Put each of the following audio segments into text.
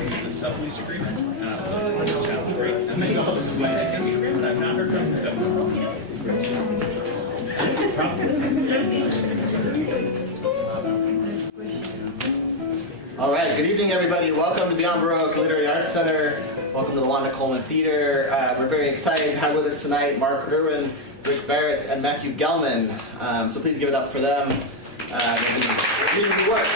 in the sublease agreement. And I was like, oh, that sounds great. And then all of a sudden, I sent the agreement. I've not heard from him since. All right, good evening, everybody. Welcome to Beyond Baroque Literary Arts Center. Welcome to the Wanda Coleman Theater. We're very excited to have with us tonight Mark Irwin, Rick Barot, and Matthew Gellman. So please give it up for them. Reading the work.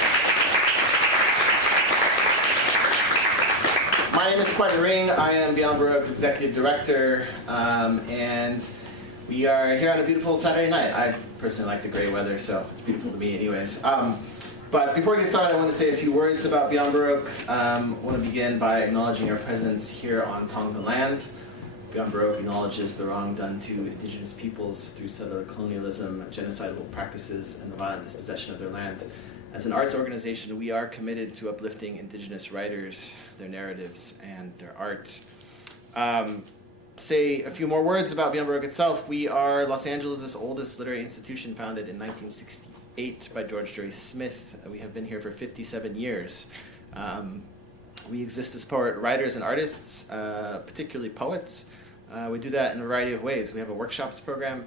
My name is Quentin Ring. I am Beyond Baroque's Executive Director, and we are here on a beautiful Saturday night. I personally like the gray weather, so it's beautiful to me anyways. But before we get started, I want to say a few words about Beyond Baroque. I want to begin by acknowledging our presence here on Tongvan land. Beyond Baroque acknowledges the wrong done to indigenous peoples through settler colonialism, genocidal practices, and the violent dispossession of their land. As an arts organization, we are committed to uplifting indigenous writers, their narratives, and their art. Say a few more words about Beyond Baroque itself. We are Los Angeles' oldest literary institution, founded in 1968 by George Joyce Smith. We have been here for 57 years. We exist as writers and artists, particularly poets. We do that in a variety of ways. We have a workshops program.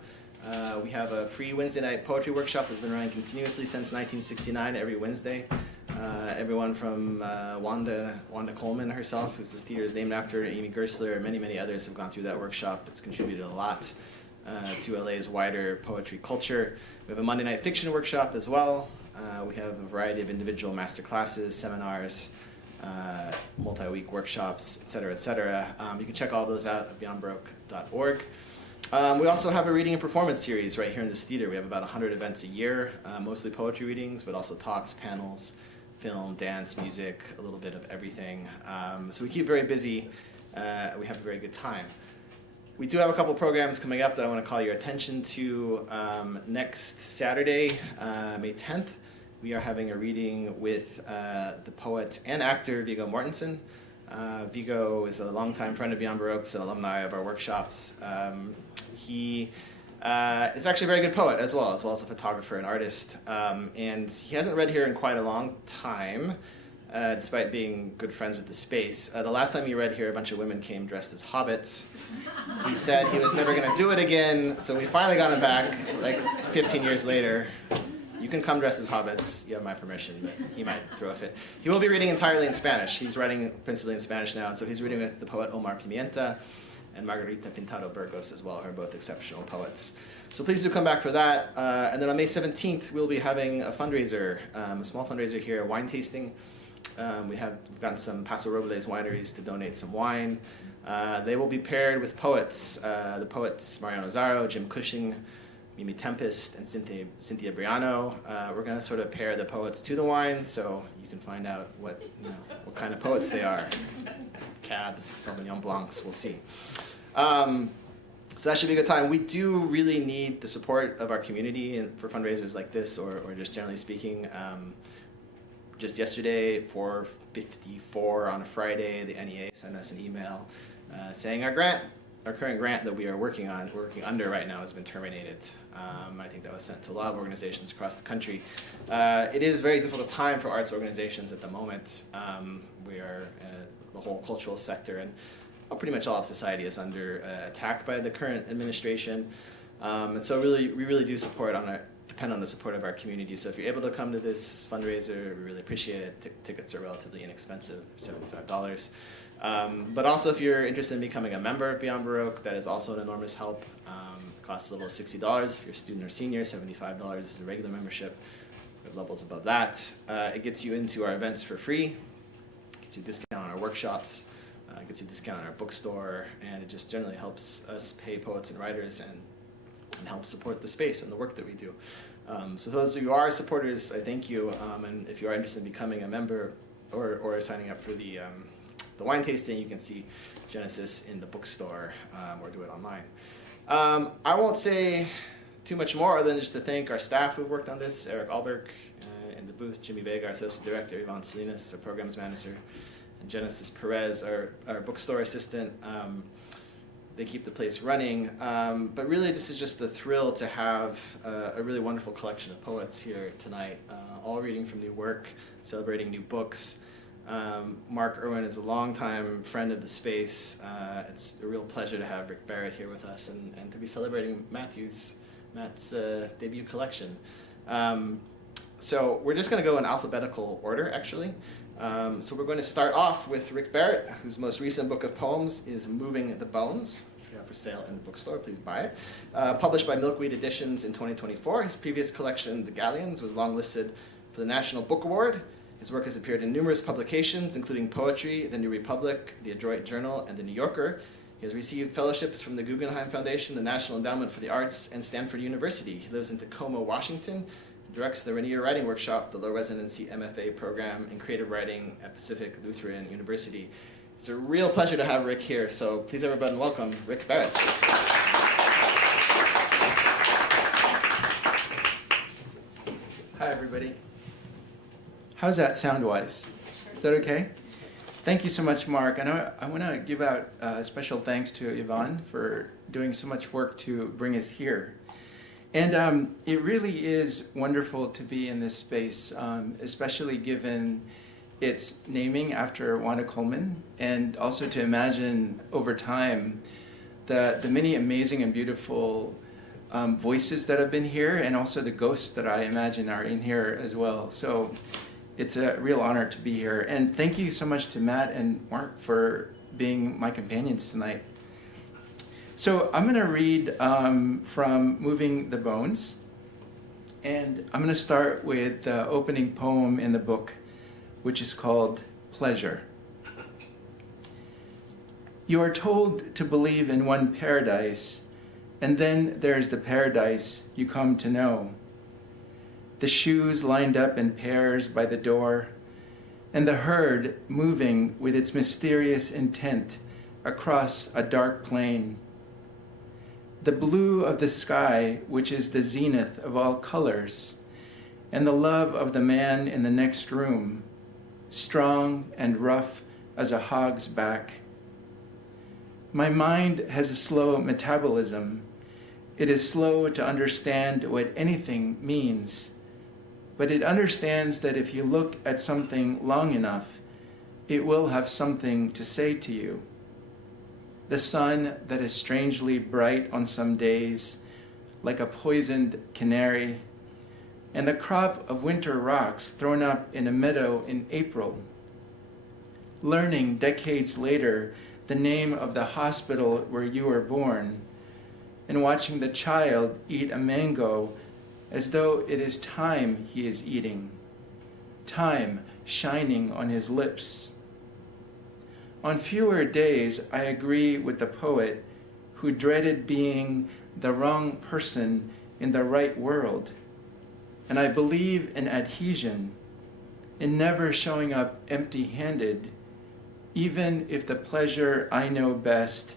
We have a free Wednesday night poetry workshop that's been running continuously since 1969, every Wednesday. Everyone from Wanda Coleman herself, who's this theater is named after, Amy Gersler, and many, many others have gone through that workshop. It's contributed a lot to LA's wider poetry culture. We have a Monday night fiction workshop as well. We have a variety of individual master classes, seminars, multi-week workshops, et cetera, et cetera. You can check all those out at beyondbaroque.org. We also have a reading and performance series right here in this theater. We have about 100 events a year, mostly poetry readings, but also talks, panels, film, dance, music, a little bit of everything. So we keep very busy. We have a very good time. We do have a couple programs coming up that I want to call your attention to. Next Saturday, May 10th, we are having a reading with the poet and actor Viggo Mortensen. Viggo is a longtime friend of Beyond Baroque's, an alumni of our workshops. He is actually a very good poet as well as a photographer and artist. And he hasn't read here in quite a long time, despite being good friends with the space. The last time he read here, a bunch of women came dressed as hobbits. He said he was never going to do it again, so we finally got him back, like 15 years later. You can come dressed as hobbits. You have my permission, but he might throw a fit. He will be reading entirely in Spanish. He's writing principally in Spanish now, and so he's reading with the poet Omar Pimienta and Margarita Pintado Burgos as well, who are both exceptional poets. So please do come back for that. And then on May 17th, we'll be having a fundraiser, a small fundraiser here, a wine tasting. We've gotten some Paso Robles wineries to donate some wine. They will be paired with poets. The poets Mariano Zaro, Jim Cushing, Mimi Tempest, and Cynthia Briano. We're going to sort of pair the poets to the wine, so you can find out what kind of poets they are. Cabs, Sauvignon Blancs, we'll see. So that should be a good time. We do really need the support of our community and for fundraisers like this, or just generally speaking. Just yesterday, 4:54 on a Friday, the NEA sent us an email saying our current grant that we are working under right now has been terminated. I think that was sent to a lot of organizations across the country. It is a very difficult time for arts organizations at the moment. We are, the whole cultural sector and pretty much all of society is under attack by the current administration. And so we really do depend on the support of our community. So if you're able to come to this fundraiser, we really appreciate it. Tickets are relatively inexpensive, $75. But also if you're interested in becoming a member of Beyond Baroque, that is also an enormous help. It costs a little $60 if you're a student or senior, $75 is a regular membership. We have levels above that. It gets you into our events for free, gets you a discount on our workshops, gets you a discount on our bookstore, and it just generally helps us pay poets and writers and help support the space and the work that we do. So those of you who are supporters, I thank you. And if you are interested in becoming a member or signing up for the wine tasting, you can see Genesis in the bookstore or do it online. I won't say too much more other than just to thank our staff who worked on this, Eric Alberg in the booth, Jimmy Vega, our associate director, Yvonne Salinas, our programs manager, and Genesis Perez, our bookstore assistant. They keep the place running. But really, this is just a thrill to have a really wonderful collection of poets here tonight, all reading from new work, celebrating new books. Mark Irwin is a longtime friend of the space. It's a real pleasure to have Rick Barot here with us and to be celebrating Matt's debut collection. So we're just going to go in alphabetical order, actually. So we're going to start off with Rick Barot, whose most recent book of poems is Moving the Bones. If you have for sale in the bookstore, please buy it. Published by Milkweed Editions in 2024. His previous collection, The Galleons, was longlisted for the National Book Award. His work has appeared in numerous publications, including Poetry, The New Republic, The Adroit Journal, and The New Yorker. He has received fellowships from the Guggenheim Foundation, the National Endowment for the Arts, and Stanford University. He lives in Tacoma, Washington, directs the Rainier Writing Workshop, the low-residency MFA program in creative writing at Pacific Lutheran University. It's a real pleasure to have Rick here, so please everybody welcome Rick Barot. Hi, everybody. How's that sound-wise? Is that okay? Thank you so much, Mark. I want to give out special thanks to Yvonne for doing so much work to bring us here. And it really is wonderful to be in this space, especially given its naming after Wanda Coleman, and also to imagine over time the many amazing and beautiful voices that have been here, and also the ghosts that I imagine are in here as well. So it's a real honor to be here. And thank you so much to Matt and Mark for being my companions tonight. So I'm going to read from Moving the Bones. And I'm going to start with the opening poem in the book, which is called Pleasure. You are told to believe in one paradise, and then there's the paradise you come to know. The shoes lined up in pairs by the door, and the herd moving with its mysterious intent across a dark plain. The blue of the sky, which is the zenith of all colors, and the love of the man in the next room, strong and rough as a hog's back. My mind has a slow metabolism. It is slow to understand what anything means. But it understands that if you look at something long enough, it will have something to say to you. The sun that is strangely bright on some days, like a poisoned canary, and the crop of winter rocks thrown up in a meadow in April. Learning decades later the name of the hospital where you were born, and watching the child eat a mango as though it is time he is eating, time shining on his lips. On fewer days, I agree with the poet who dreaded being the wrong person in the right world. And I believe in adhesion, in never showing up empty-handed, even if the pleasure I know best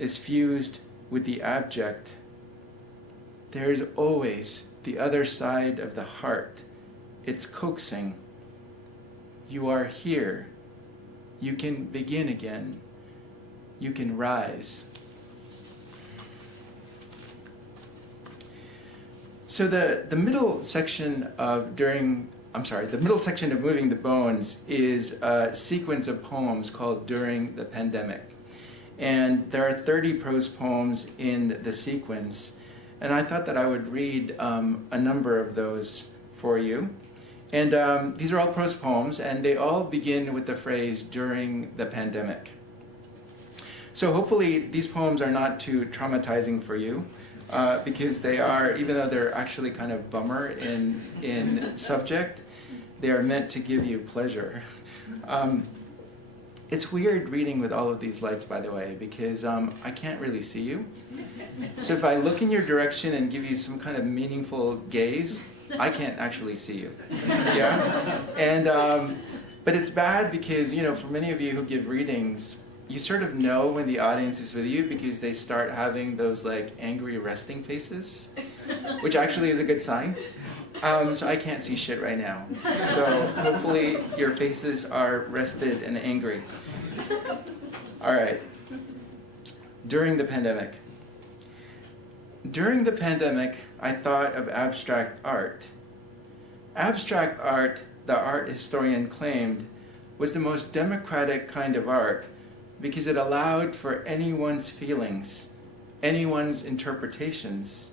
is fused with the abject. There is always the other side of the heart. It's coaxing. You are here. You can begin again. You can rise. So the middle section of Moving the Bones is a sequence of poems called During the Pandemic. And there are 30 prose poems in the sequence. And I thought that I would read a number of those for you. And these are all prose poems, and they all begin with the phrase, during the pandemic. So hopefully these poems are not too traumatizing for you, because they are, even though they're actually kind of bummer in subject, they are meant to give you pleasure. It's weird reading with all of these lights, by the way, because I can't really see you. So if I look in your direction and give you some kind of meaningful gaze, I can't actually see you. Yeah? And, but it's bad because, for many of you who give readings, you sort of know when the audience is with you because they start having those like angry resting faces, which actually is a good sign. So I can't see shit right now. So hopefully your faces are rested and angry. All right. During the pandemic. During the pandemic, I thought of abstract art. Abstract art, the art historian claimed, was the most democratic kind of art because it allowed for anyone's feelings, anyone's interpretations.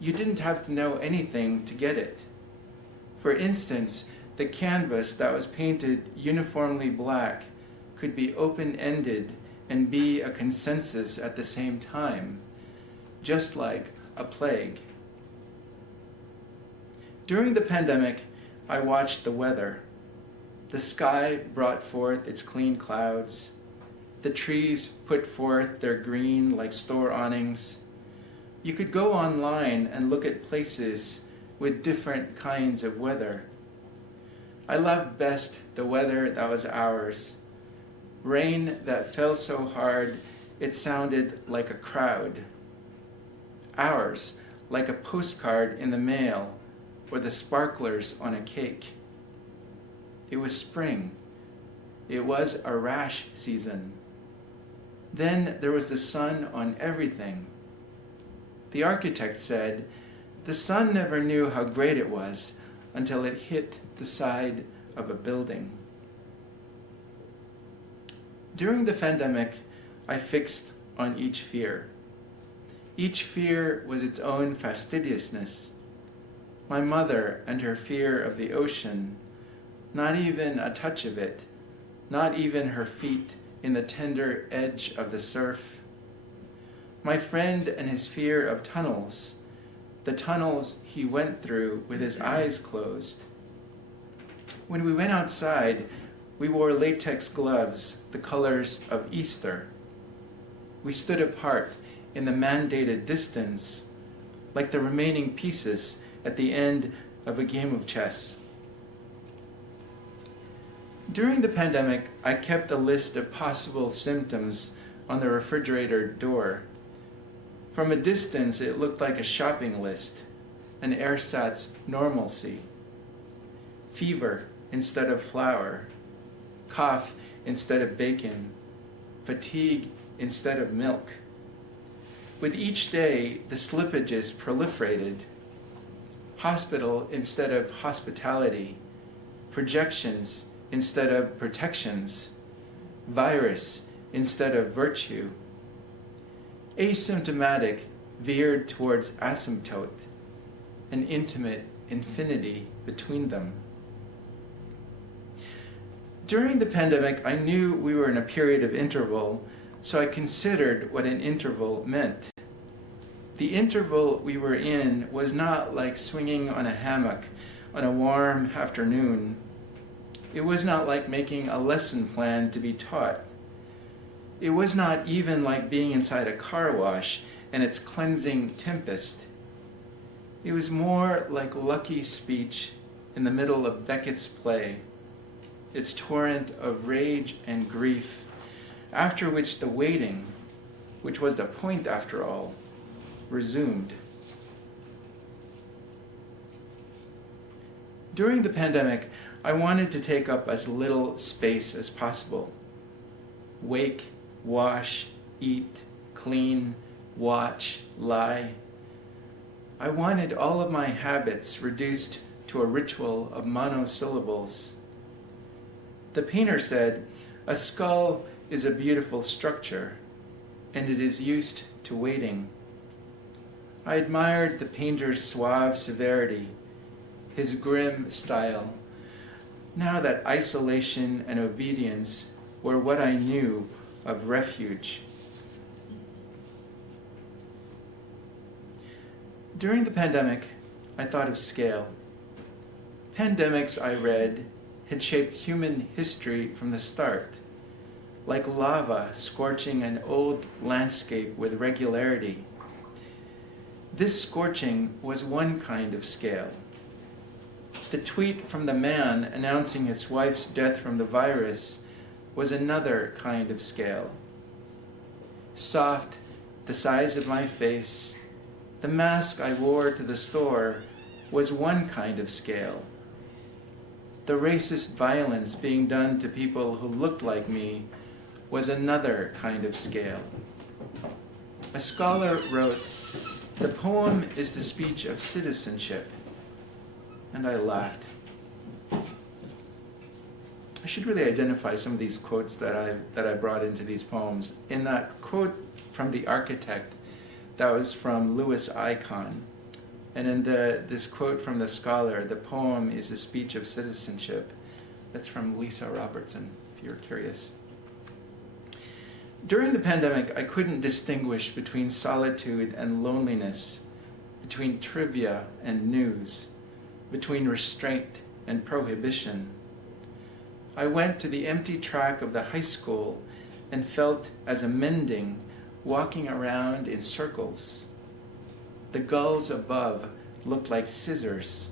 You didn't have to know anything to get it. For instance, the canvas that was painted uniformly black could be open-ended and be a consensus at the same time, just like a plague. During the pandemic, I watched the weather. The sky brought forth its clean clouds. The trees put forth their green like store awnings. You could go online and look at places with different kinds of weather. I loved best the weather that was ours. Rain that fell so hard it sounded like a crowd. Ours, like a postcard in the mail or the sparklers on a cake. It was spring. It was a rash season. Then there was the sun on everything. The architect said, the sun never knew how great it was until it hit the side of a building. During the pandemic, I fixed on each fear. Each fear was its own fastidiousness. My mother and her fear of the ocean, not even a touch of it, not even her feet in the tender edge of the surf. My friend and his fear of tunnels, the tunnels he went through with his eyes closed. When we went outside, we wore latex gloves, the colors of Easter. We stood apart in the mandated distance, like the remaining pieces at the end of a game of chess. During the pandemic, I kept a list of possible symptoms on the refrigerator door. From a distance, it looked like a shopping list, an ersatz normalcy. Fever instead of flour, cough instead of bacon, fatigue instead of milk. With each day, the slippages proliferated. Hospital instead of hospitality, projections instead of protections, virus instead of virtue. Asymptomatic veered towards asymptote, an intimate infinity between them. During the pandemic, I knew we were in a period of interval, so I considered what an interval meant. The interval we were in was not like swinging on a hammock on a warm afternoon. It was not like making a lesson plan to be taught. It was not even like being inside a car wash and its cleansing tempest. It was more like lucky speech in the middle of Beckett's play, its torrent of rage and grief, after which the waiting, which was the point after all, resumed. During the pandemic, I wanted to take up as little space as possible. Wake, wash, eat, clean, watch, lie. I wanted all of my habits reduced to a ritual of monosyllables. The painter said, a skull is a beautiful structure, and it is used to waiting. I admired the painter's suave severity, his grim style, now that isolation and obedience were what I knew of refuge. During the pandemic, I thought of scale. Pandemics, I read, had shaped human history from the start, like lava scorching an old landscape with regularity. This scorching was one kind of scale. The tweet from the man announcing his wife's death from the virus was another kind of scale. Soft, the size of my face, the mask I wore to the store was one kind of scale. The racist violence being done to people who looked like me was another kind of scale. A scholar wrote, "The poem is the speech of citizenship," and I laughed. I should really identify some of these quotes that I brought into these poems. In that quote from The Architect, that was from Louis Icahn. And in this quote from The Scholar, the poem is a speech of citizenship. That's from Lisa Robertson, if you're curious. During the pandemic, I couldn't distinguish between solitude and loneliness, between trivia and news, between restraint and prohibition. I went to the empty track of the high school and felt as a mending, walking around in circles. The gulls above looked like scissors.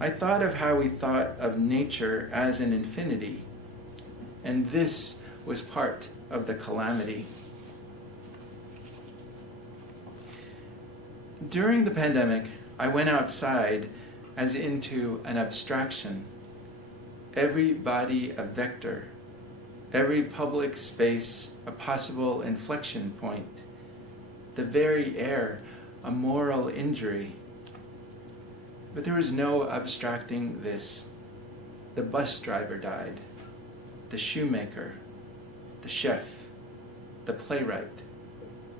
I thought of how we thought of nature as an infinity, and this was part of the calamity. During the pandemic, I went outside as into an abstraction. Every body a vector, every public space a possible inflection point, the very air a moral injury. But there was no abstracting this. The bus driver died, the shoemaker, the chef, the playwright,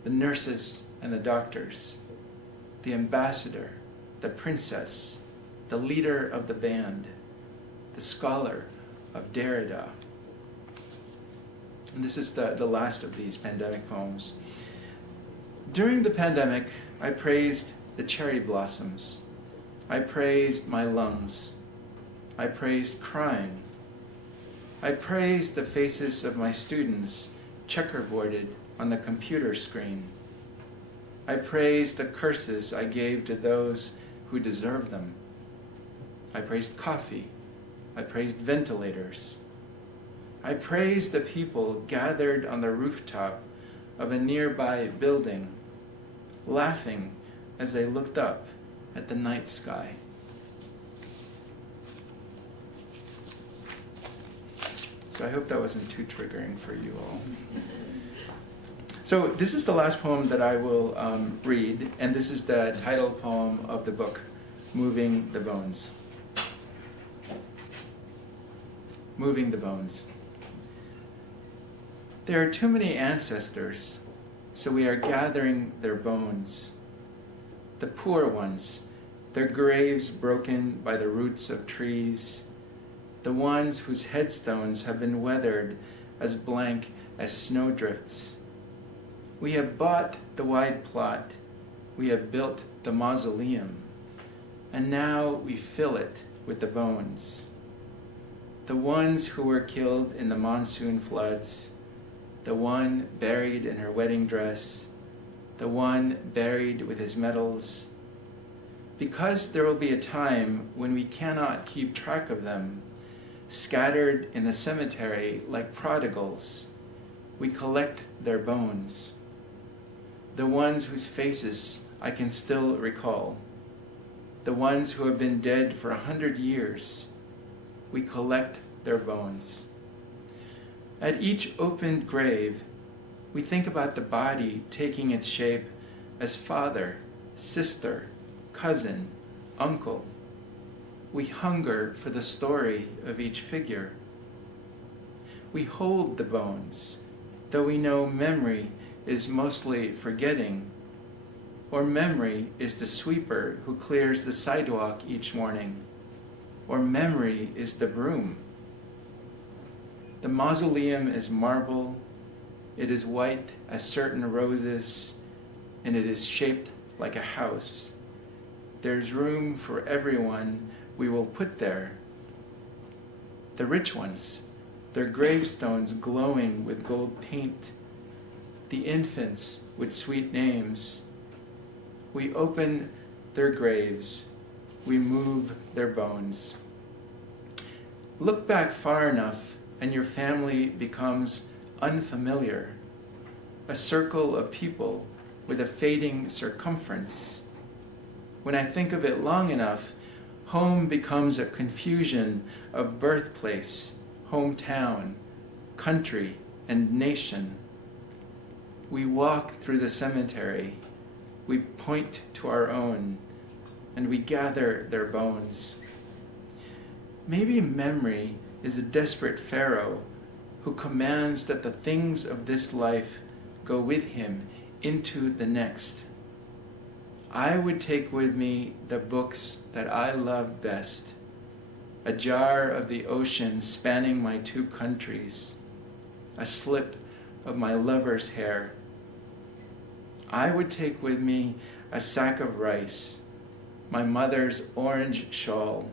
the nurses and the doctors, the ambassador, the princess, the leader of the band, the scholar of Derrida. And this is the last of these pandemic poems. During the pandemic, I praised the cherry blossoms. I praised my lungs. I praised crying. I praised the faces of my students checkerboarded on the computer screen. I praised the curses I gave to those who deserve them. I praised coffee. I praised ventilators. I praised the people gathered on the rooftop of a nearby building, laughing as they looked up at the night sky. So I hope that wasn't too triggering for you all. So this is the last poem that I will read, and this is the title poem of the book, Moving the Bones. Moving the Bones. There are too many ancestors, so we are gathering their bones. The poor ones, their graves broken by the roots of trees, the ones whose headstones have been weathered as blank as snowdrifts. We have bought the wide plot, we have built the mausoleum, and now we fill it with the bones. The ones who were killed in the monsoon floods, the one buried in her wedding dress, the one buried with his medals. Because there will be a time when we cannot keep track of them, scattered in the cemetery like prodigals, we collect their bones. The ones whose faces I can still recall, the ones who have been dead for 100 years, we collect their bones. At each opened grave, we think about the body taking its shape as father, sister, cousin, uncle. We hunger for the story of each figure. We hold the bones, though we know memory is mostly forgetting, or memory is the sweeper who clears the sidewalk each morning, or memory is the broom. The mausoleum is marble, it is white as certain roses, and it is shaped like a house. There's room for everyone we will put there. The rich ones, their gravestones glowing with gold paint, the infants with sweet names. We open their graves, we move their bones. Look back far enough and your family becomes unfamiliar, a circle of people with a fading circumference. When I think of it long enough, home becomes a confusion of birthplace, hometown, country, and nation. We walk through the cemetery, we point to our own, and we gather their bones. Maybe memory is a desperate pharaoh who commands that the things of this life go with him into the next. I would take with me the books that I love best, a jar of the ocean spanning my 2 countries, a slip of my lover's hair. I would take with me a sack of rice, my mother's orange shawl,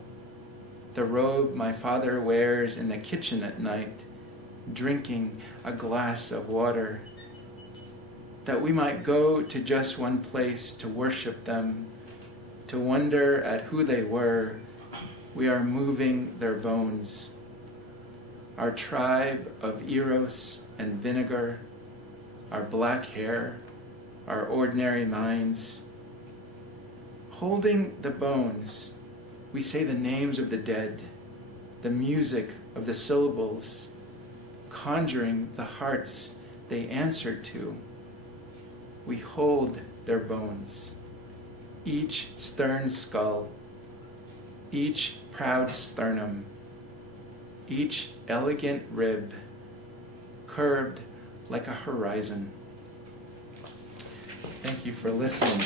the robe my father wears in the kitchen at night, drinking a glass of water, that we might go to just one place to worship them, to wonder at who they were. We are moving their bones. Our tribe of eros and vinegar, our black hair, our ordinary minds. Holding the bones, we say the names of the dead, the music of the syllables, conjuring the hearts they answered to. We hold their bones, each stern skull, each proud sternum, each elegant rib, curved like a horizon. Thank you for listening.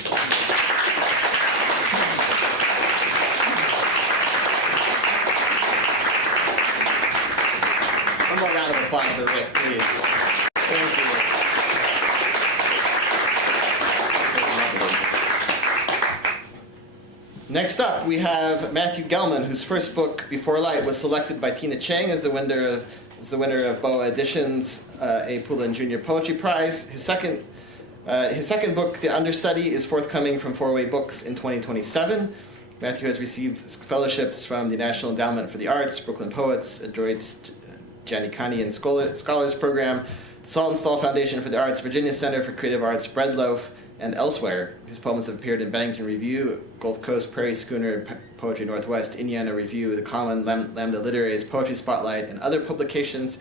One more round of applause for Rick, please. Thank you. Next up, we have Matthew Gellman, whose first book, Beforelight, was selected by Tina Chang as the winner of Boa Editions' A. Poulin Junior Poetry Prize. His second book, The Understudy, is forthcoming from Four Way Books in 2027. Matthew has received fellowships from the National Endowment for the Arts, Brooklyn Poets, Adroit's Giannicani Scholars Program, the Saltonstall Foundation for the Arts, Virginia Center for Creative Arts, Breadloaf, and elsewhere. His poems have appeared in Bennington Review, Gulf Coast, Prairie Schooner, Poetry Northwest, Indiana Review, The Common, Lambda Literaries, Poetry Spotlight, and other publications.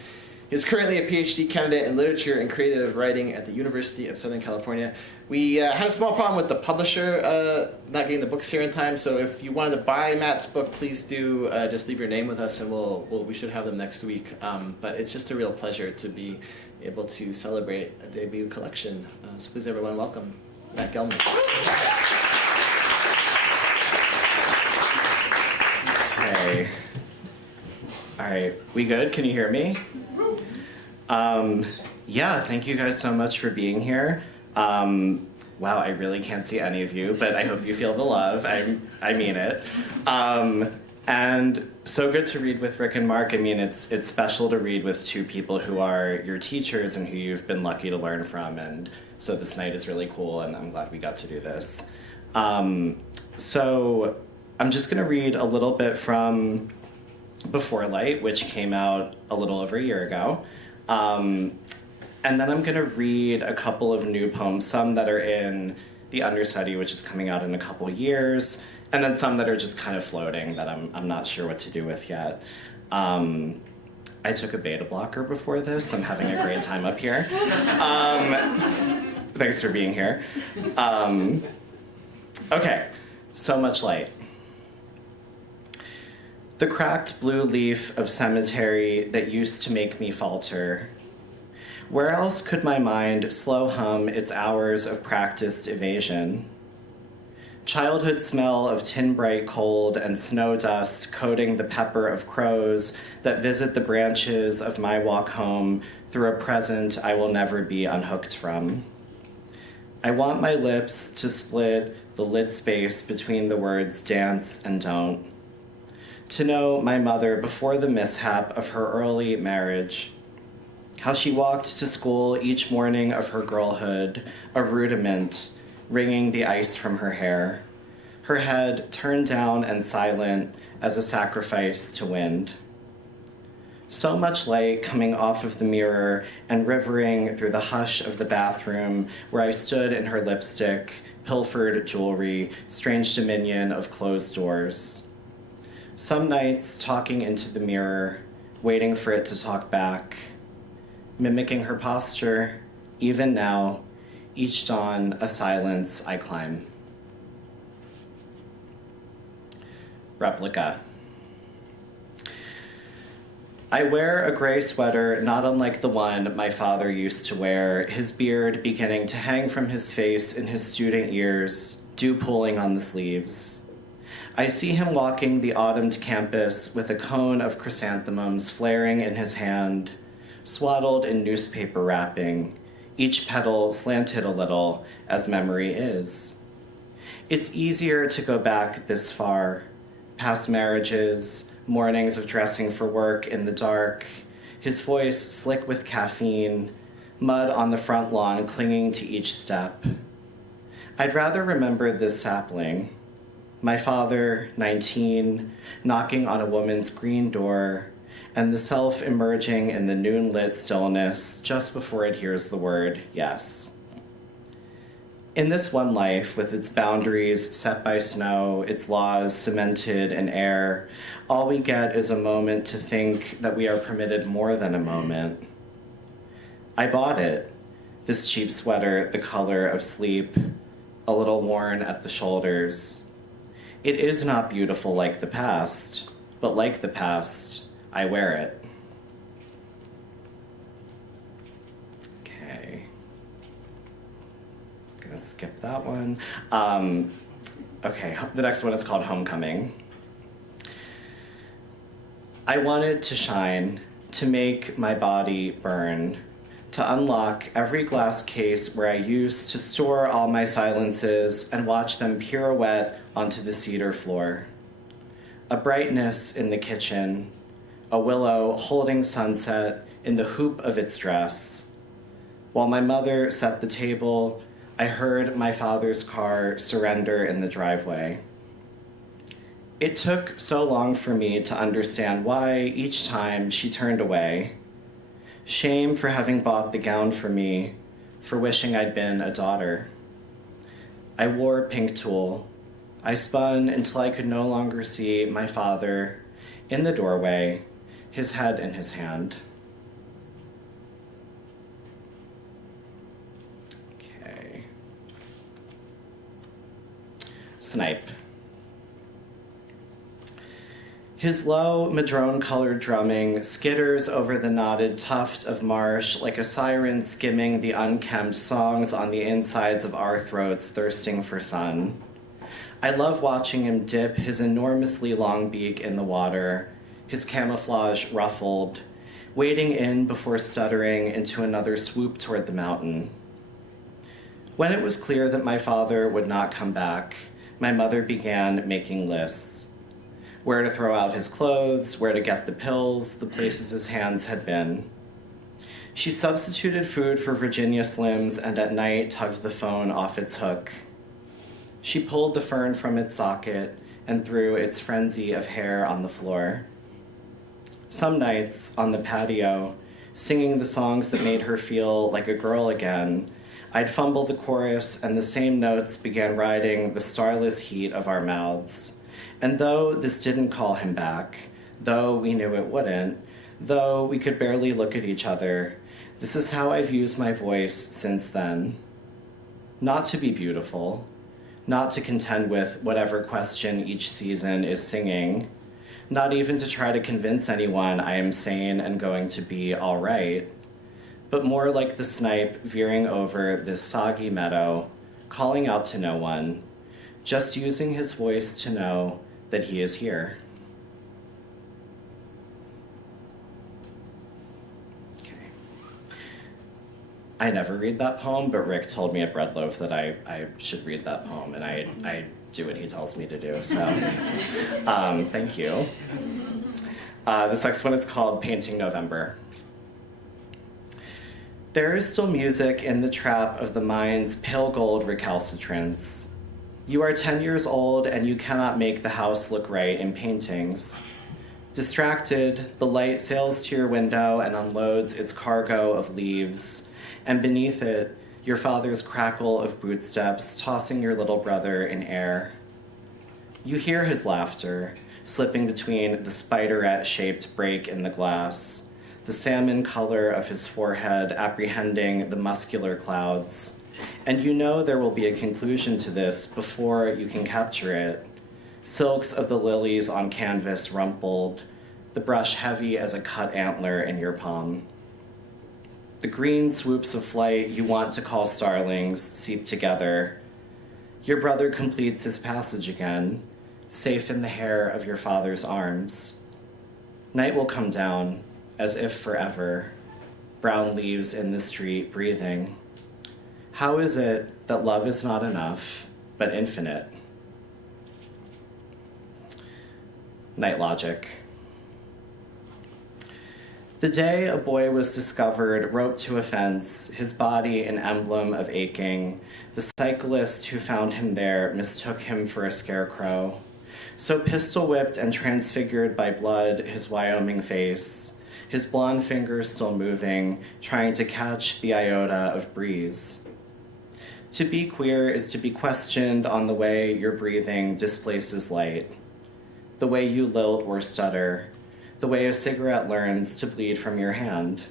He is currently a PhD candidate in literature and creative writing at the University of Southern California. We had a small problem with the publisher not getting the books here in time, so if you wanted to buy Matt's book, please do just leave your name with us, and we should have them next week. But it's just a real pleasure to be able to celebrate a debut collection. So please, everyone, welcome Matt Gellman. Okay. All right, we good? Can you hear me? Yeah, thank you guys so much for being here. Wow, I really can't see any of you, but I hope you feel the love. I mean it. And so good to read with Rick and Mark. I mean, it's special to read with 2 people who are your teachers and who you've been lucky to learn from. And so this night is really cool, and I'm glad we got to do this. So I'm just going to read a little bit from Beforelight, which came out a little over a year ago. And then I'm going to read a couple of new poems, some that are in The Understudy, which is coming out in a couple years, and then some that are just kind of floating that I'm not sure what to do with yet. I took a beta blocker before this. I'm having a great time up here. Thanks for being here. Okay, So Much Light. The cracked blue leaf of cemetery that used to make me falter. Where else could my mind slow hum its hours of practiced evasion? Childhood smell of tin bright cold and snow dust coating the pepper of crows that visit the branches of my walk home through a present I will never be unhooked from. I want my lips to split the lit space between the words dance and don't. To know my mother before the mishap of her early marriage, how she walked to school each morning of her girlhood, a rudiment, wringing the ice from her hair, her head turned down and silent as a sacrifice to wind. So much light coming off of the mirror and rivering through the hush of the bathroom where I stood in her lipstick, pilfered jewelry, strange dominion of closed doors. Some nights talking into the mirror, waiting for it to talk back, mimicking her posture, even now, each dawn a silence I climb. Replica. I wear a gray sweater not unlike the one my father used to wear, his beard beginning to hang from his face in his student years, dew pooling on the sleeves. I see him walking the autumned campus with a cone of chrysanthemums flaring in his hand, swaddled in newspaper wrapping, each petal slanted a little, as memory is. It's easier to go back this far, past marriages, mornings of dressing for work in the dark, his voice slick with caffeine, mud on the front lawn clinging to each step. I'd rather remember this sapling, my father, 19, knocking on a woman's green door, and the self emerging in the noon-lit stillness just before it hears the word yes. In this one life, with its boundaries set by snow, its laws cemented in air, all we get is a moment to think that we are permitted more than a moment. I bought it, this cheap sweater, the color of sleep, a little worn at the shoulders. It is not beautiful like the past, but like the past, I wear it. Okay. I'm gonna skip that one. Okay, the next one is called Homecoming. I wanted to shine, to make my body burn, to unlock every glass case where I used to store all my silences and watch them pirouette onto the cedar floor. A brightness in the kitchen, a willow holding sunset in the hoop of its dress. While my mother set the table, I heard my father's car surrender in the driveway. It took so long for me to understand why each time she turned away. Shame for having bought the gown for me, for wishing I'd been a daughter. I wore pink tulle. I spun until I could no longer see my father in the doorway, his head in his hand. Okay. Snipe. His low, madrone-colored drumming skitters over the knotted tuft of marsh like a siren skimming the unkempt songs on the insides of our throats thirsting for sun. I love watching him dip his enormously long beak in the water, his camouflage ruffled, wading in before stuttering into another swoop toward the mountain. When it was clear that my father would not come back, my mother began making lists. Where to throw out his clothes, where to get the pills, the places his hands had been. She substituted food for Virginia Slims and at night tugged the phone off its hook. She pulled the fern from its socket and threw its frenzy of hair on the floor. Some nights, on the patio, singing the songs that made her feel like a girl again, I'd fumble the chorus and the same notes began riding the starless heat of our mouths. And though this didn't call him back, though we knew it wouldn't, though we could barely look at each other, this is how I've used my voice since then. Not to be beautiful, not to contend with whatever question each season is singing, not even to try to convince anyone I am sane and going to be all right, but more like the snipe veering over this soggy meadow, calling out to no one, just using his voice to know that he is here. Okay. I never read that poem, but Rick told me at Bread Loaf that I should read that poem, and I do what he tells me to do, so thank you. This next one is called Painting November. There is still music in the trap of the mind's pale gold recalcitrance. You are 10 years old and you cannot make the house look right in paintings. Distracted, the light sails to your window and unloads its cargo of leaves, and beneath it, your father's crackle of bootsteps tossing your little brother in air. You hear his laughter, slipping between the spiderette-shaped break in the glass, the salmon color of his forehead apprehending the muscular clouds. And you know there will be a conclusion to this before you can capture it. Silks of the lilies on canvas rumpled, the brush heavy as a cut antler in your palm. The green swoops of flight you want to call starlings seep together. Your brother completes his passage again, safe in the hair of your father's arms. Night will come down, as if forever, brown leaves in the street breathing. How is it that love is not enough, but infinite? Night Logic. The day a boy was discovered roped to a fence, his body an emblem of aching, the cyclist who found him there mistook him for a scarecrow. So pistol-whipped and transfigured by blood, his Wyoming face, his blonde fingers still moving, trying to catch the iota of breeze. To be queer is to be questioned on the way your breathing displaces light, the way you lilt or stutter, the way a cigarette learns to bleed from your hand.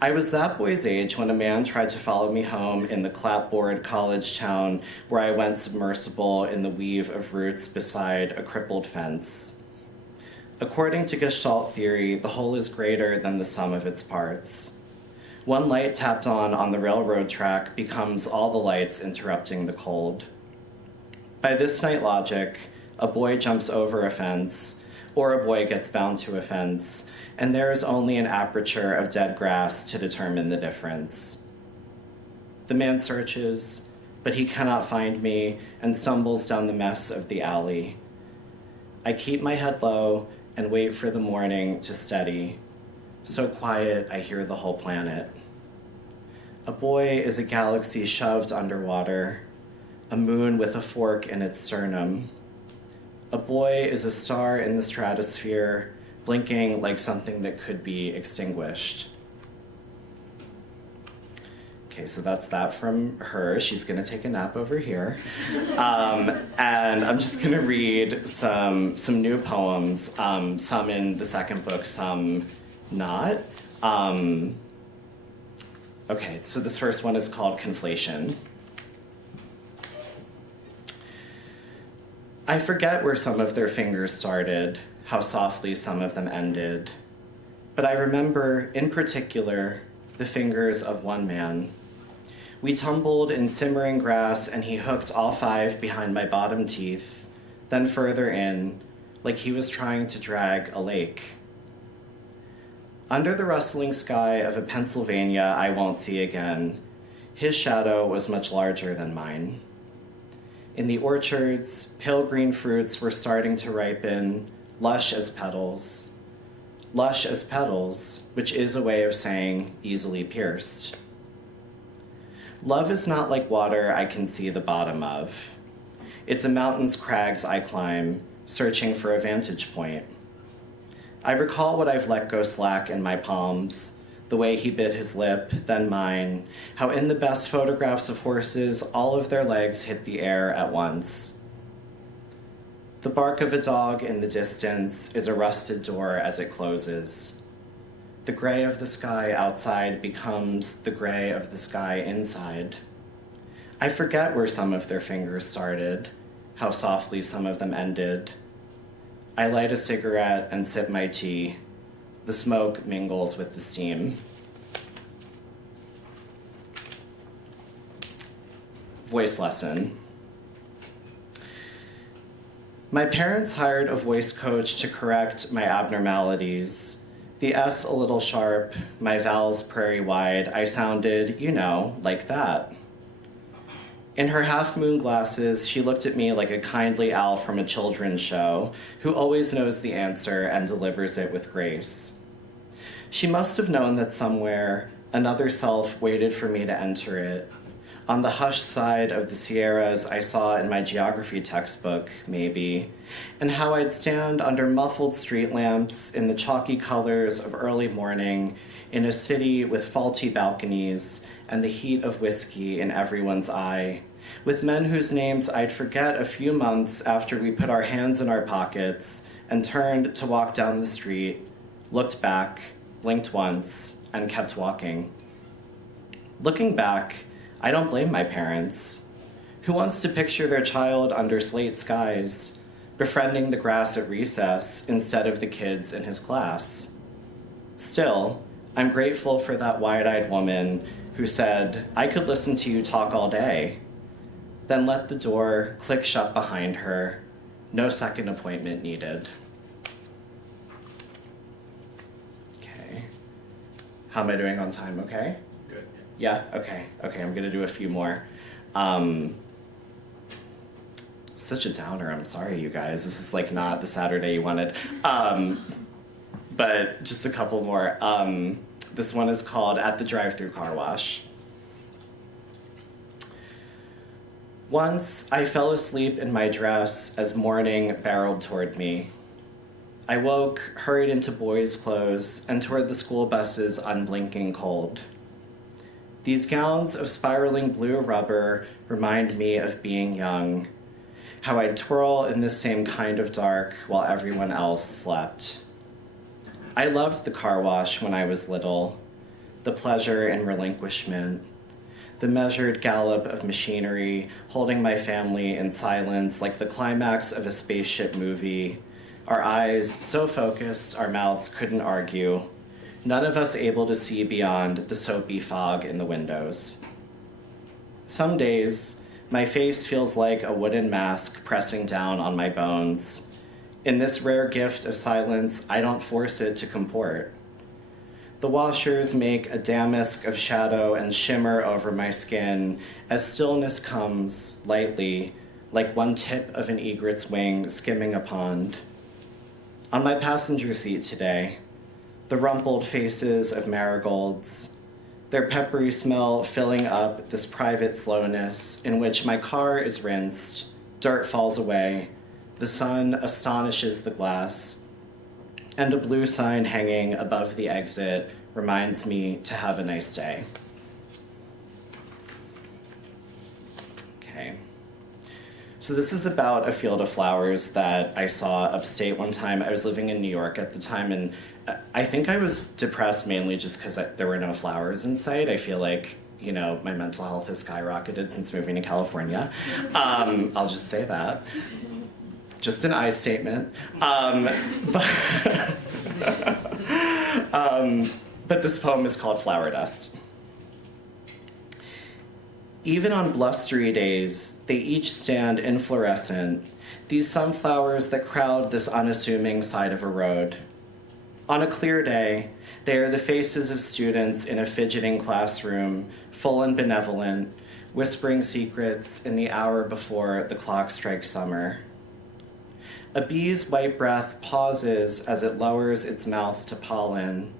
I was that boy's age when a man tried to follow me home in the clapboard college town where I went submersible in the weave of roots beside a crippled fence. According to Gestalt theory, the whole is greater than the sum of its parts. One light tapped on the railroad track becomes all the lights interrupting the cold. By this night logic, a boy jumps over a fence, or a boy gets bound to a fence, and there is only an aperture of dead grass to determine the difference. The man searches, but he cannot find me and stumbles down the mess of the alley. I keep my head low and wait for the morning to steady. So quiet, I hear the whole planet. A boy is a galaxy shoved underwater, a moon with a fork in its sternum. A boy is a star in the stratosphere, blinking like something that could be extinguished. Okay, so that's that from her. She's gonna take a nap over here. And I'm just gonna read some new poems, some in the second book, some not. Okay, so this first one is called Conflation. I forget where some of their fingers started, how softly some of them ended. But I remember, in particular, the fingers of one man. We tumbled in simmering grass, and he hooked all 5 behind my bottom teeth, then further in, like he was trying to drag a lake. Under the rustling sky of a Pennsylvania I won't see again, his shadow was much larger than mine. In the orchards, pale green fruits were starting to ripen, lush as petals. Lush as petals, which is a way of saying easily pierced. Love is not like water I can see the bottom of. It's a mountain's crags I climb, searching for a vantage point. I recall what I've let go slack in my palms, the way he bit his lip, then mine, how in the best photographs of horses, all of their legs hit the air at once. The bark of a dog in the distance is a rusted door as it closes. The gray of the sky outside becomes the gray of the sky inside. I forget where some of their fingers started, how softly some of them ended. I light a cigarette and sip my tea. The smoke mingles with the steam. Voice lesson. My parents hired a voice coach to correct my abnormalities. The S a little sharp, my vowels prairie-wide, I sounded, like that. In her half-moon glasses, she looked at me like a kindly owl from a children's show, who always knows the answer and delivers it with grace. She must have known that somewhere, another self waited for me to enter it. On the hushed side of the Sierras I saw in my geography textbook, maybe, and how I'd stand under muffled street lamps in the chalky colors of early morning in a city with faulty balconies and the heat of whiskey in everyone's eye, with men whose names I'd forget a few months after we put our hands in our pockets and turned to walk down the street, looked back, blinked once, and kept walking. Looking back, I don't blame my parents. Who wants to picture their child under slate skies, befriending the grass at recess instead of the kids in his class. Still, I'm grateful for that wide-eyed woman who said, I could listen to you talk all day, then let the door click shut behind her. No second appointment needed. Okay. How am I doing on time, okay? Good. Yeah, okay, I'm gonna do a few more. Such a downer, I'm sorry, you guys. This is like not the Saturday you wanted. But just a couple more. This one is called At the Drive-Thru Car Wash. Once I fell asleep in my dress as morning barreled toward me. I woke, hurried into boys' clothes, and toward the school bus's unblinking cold. These gowns of spiraling blue rubber remind me of being young, how I'd twirl in this same kind of dark while everyone else slept. I loved the car wash when I was little, the pleasure and relinquishment, the measured gallop of machinery holding my family in silence like the climax of a spaceship movie, our eyes so focused our mouths couldn't argue, none of us able to see beyond the soapy fog in the windows. Some days, my face feels like a wooden mask pressing down on my bones. In this rare gift of silence, I don't force it to comport. The washers make a damask of shadow and shimmer over my skin as stillness comes, lightly, like one tip of an egret's wing skimming a pond. On my passenger seat today, the rumpled faces of marigolds, their peppery smell filling up this private slowness in which my car is rinsed, dirt falls away, the sun astonishes the glass, and a blue sign hanging above the exit reminds me to have a nice day. Okay. So this is about a field of flowers that I saw upstate one time. I was living in New York at the time, and I think I was depressed mainly just because there were no flowers in sight. I feel like, you know, my mental health has skyrocketed since moving to California. I'll just say that. Just an I statement. But this poem is called Flower Dust. Even on blustery days, they each stand inflorescent, these sunflowers that crowd this unassuming side of a road. On a clear day, they are the faces of students in a fidgeting classroom, full and benevolent, whispering secrets in the hour before the clock strikes summer. A bee's white breath pauses as it lowers its mouth to pollen,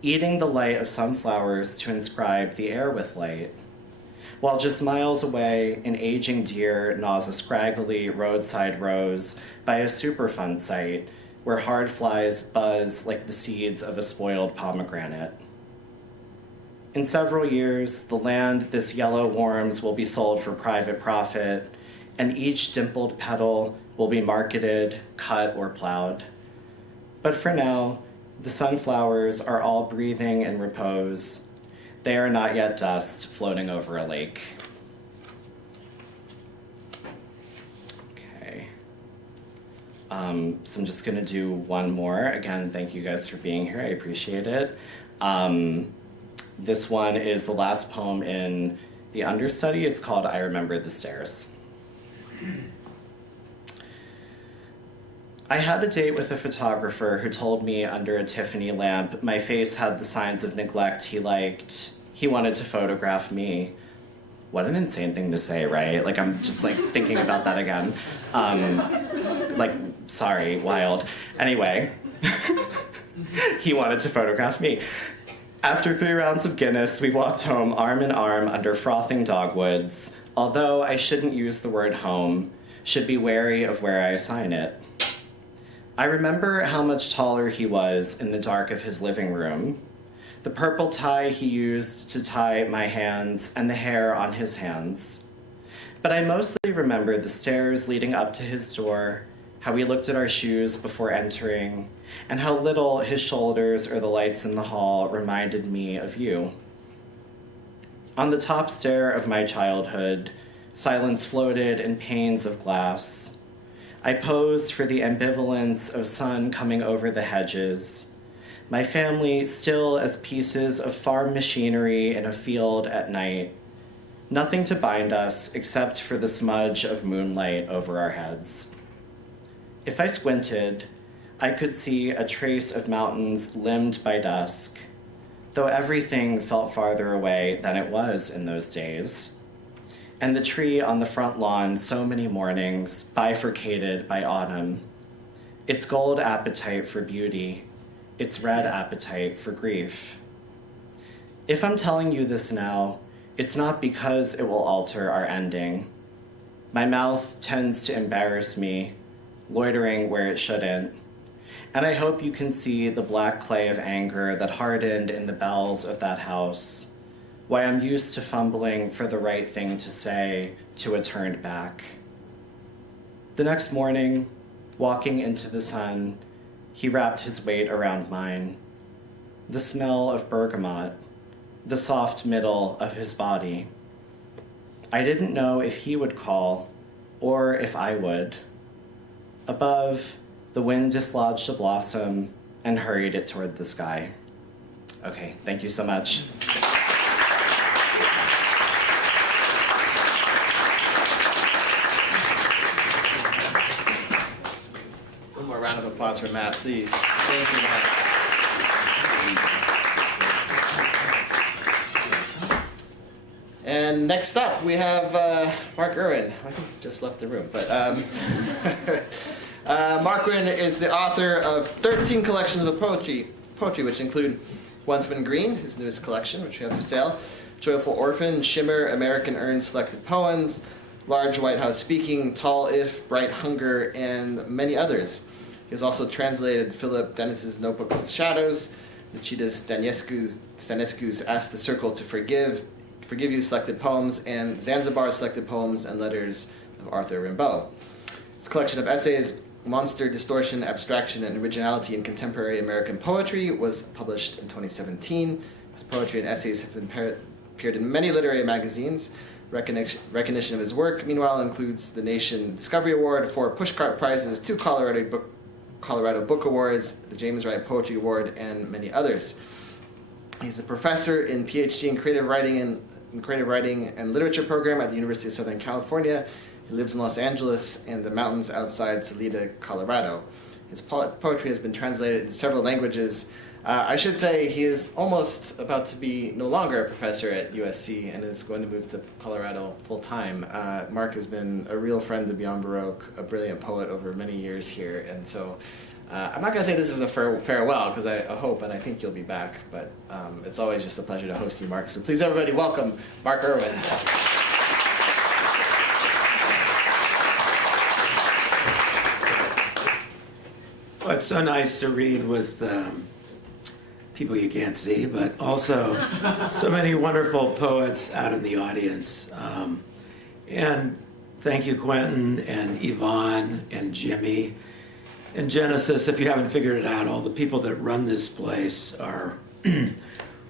eating the light of sunflowers to inscribe the air with light. While just miles away, an aging deer gnaws a scraggly roadside rose by a Superfund site where hard flies buzz like the seeds of a spoiled pomegranate. In several years, the land this yellow warms will be sold for private profit, and each dimpled petal will be marketed, cut, or plowed. But for now, the sunflowers are all breathing in repose. They are not yet dust floating over a lake. Okay. So I'm just gonna do one more. Again, thank you guys for being here, I appreciate it. This one is the last poem in the understudy. It's called I Remember the Stairs. I had a date with a photographer who told me under a Tiffany lamp my face had the signs of neglect he liked. He wanted to photograph me. What an insane thing to say, right? Like, I'm just like thinking about that again. Sorry, wild. Anyway, he wanted to photograph me. After 3 rounds of Guinness, we walked home arm in arm under frothing dogwoods, although I shouldn't use the word home, should be wary of where I assign it. I remember how much taller he was in the dark of his living room, the purple tie he used to tie my hands and the hair on his hands. But I mostly remember the stairs leading up to his door, how we looked at our shoes before entering, and how little his shoulders or the lights in the hall reminded me of you. On the top stair of my childhood, silence floated in panes of glass. I posed for the ambivalence of sun coming over the hedges, my family still as pieces of farm machinery in a field at night, nothing to bind us except for the smudge of moonlight over our heads. If I squinted, I could see a trace of mountains limned by dusk, though everything felt farther away than it was in those days. And the tree on the front lawn so many mornings, bifurcated by autumn, its gold appetite for beauty, its red appetite for grief. If I'm telling you this now, it's not because it will alter our ending. My mouth tends to embarrass me, loitering where it shouldn't. And I hope you can see the black clay of anger that hardened in the bells of that house, why I'm used to fumbling for the right thing to say to a turned back. The next morning, walking into the sun, he wrapped his weight around mine. The smell of bergamot, the soft middle of his body. I didn't know if he would call or if I would. Above, the wind dislodged a blossom and hurried it toward the sky. Okay, thank you so much. One more round of applause for Matt, please. Thank you, Matt. And next up, we have Mark Irwin. I think he just left the room, but Mark Irwin is the author of 13 collections of poetry, which include Once When Green, his newest collection, which we have for sale, Joyful Orphan, Shimmer, American Urn Selected Poems, Large White House Speaking, Tall If, Bright Hunger, and many others. He has also translated Philip Denis's Notebooks of Shadows, Nichita's Stănescu's Ask the Circle to Forgive You Selected Poems, and Zanzibar Selected Poems and Letters of Arthur Rimbaud. His collection of essays, Monster, Distortion, Abstraction, and Originality in Contemporary American Poetry, was published in 2017. His poetry and essays have appeared in many literary magazines. Recognition of his work, meanwhile, includes the Nation Discovery Award, 4 Pushcart Prizes, 2 Colorado Book Awards, the James Wright Poetry Award, and many others. He's a professor in PhD in creative writing and literature program at the University of Southern California. He lives in Los Angeles and the mountains outside Salida, Colorado. His poetry has been translated into several languages. I should say he is almost about to be no longer a professor at USC and is going to move to Colorado full-time. Mark has been a real friend to Beyond Baroque, a brilliant poet over many years here, and so I'm not going to say this is a farewell, because I hope and I think you'll be back, but it's always just a pleasure to host you, Mark. So please, everybody, welcome Mark Irwin. Well, it's so nice to read with people you can't see, but also so many wonderful poets out in the audience. And thank you, Quentin and Yvonne and Jimmy. And Genesis, if you haven't figured it out, all the people that run this place are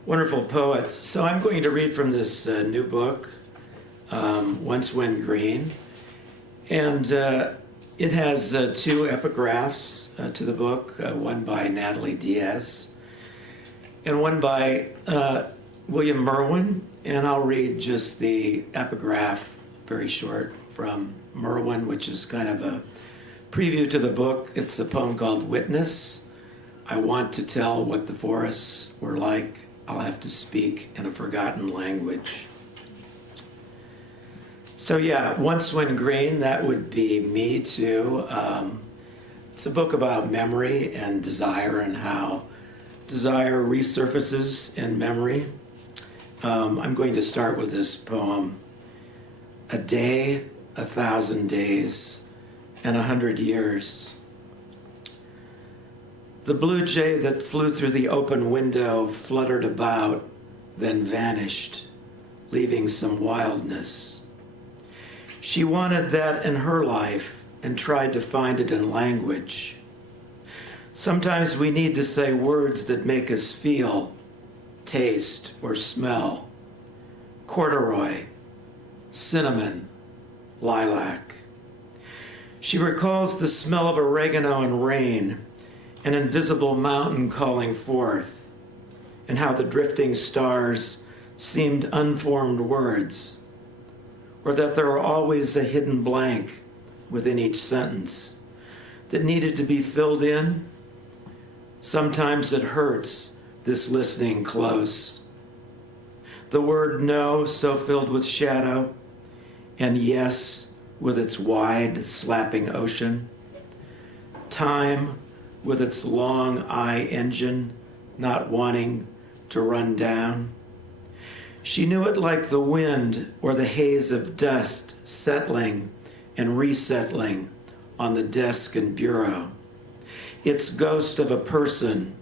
wonderful poets. So I'm going to read from this new book, Once When Green. And it has 2 epigraphs to the book, one by Natalie Diaz and one by William Merwin. And I'll read just the epigraph, very short, from Merwin, which is kind of a preview to the book. It's a poem called Witness. I want to tell what the forests were like. I'll have to speak in a forgotten language. So yeah, Once When Green, that would be me too. It's a book about memory and desire and how desire resurfaces in memory. I'm going to start with this poem. A day, 1,000 days, and 100 years. The blue jay that flew through the open window fluttered about, then vanished, leaving some wildness. She wanted that in her life and tried to find it in language. Sometimes we need to say words that make us feel, taste, or smell. Corduroy, cinnamon, lilac. She recalls the smell of oregano and rain, an invisible mountain calling forth, and how the drifting stars seemed unformed words, or that there were always a hidden blank within each sentence that needed to be filled in. Sometimes it hurts, this listening close. The word no, so filled with shadow, and yes, with its wide, slapping ocean. Time, with its long eye engine, not wanting to run down. She knew it like the wind or the haze of dust settling and resettling on the desk and bureau. Its ghost of a person,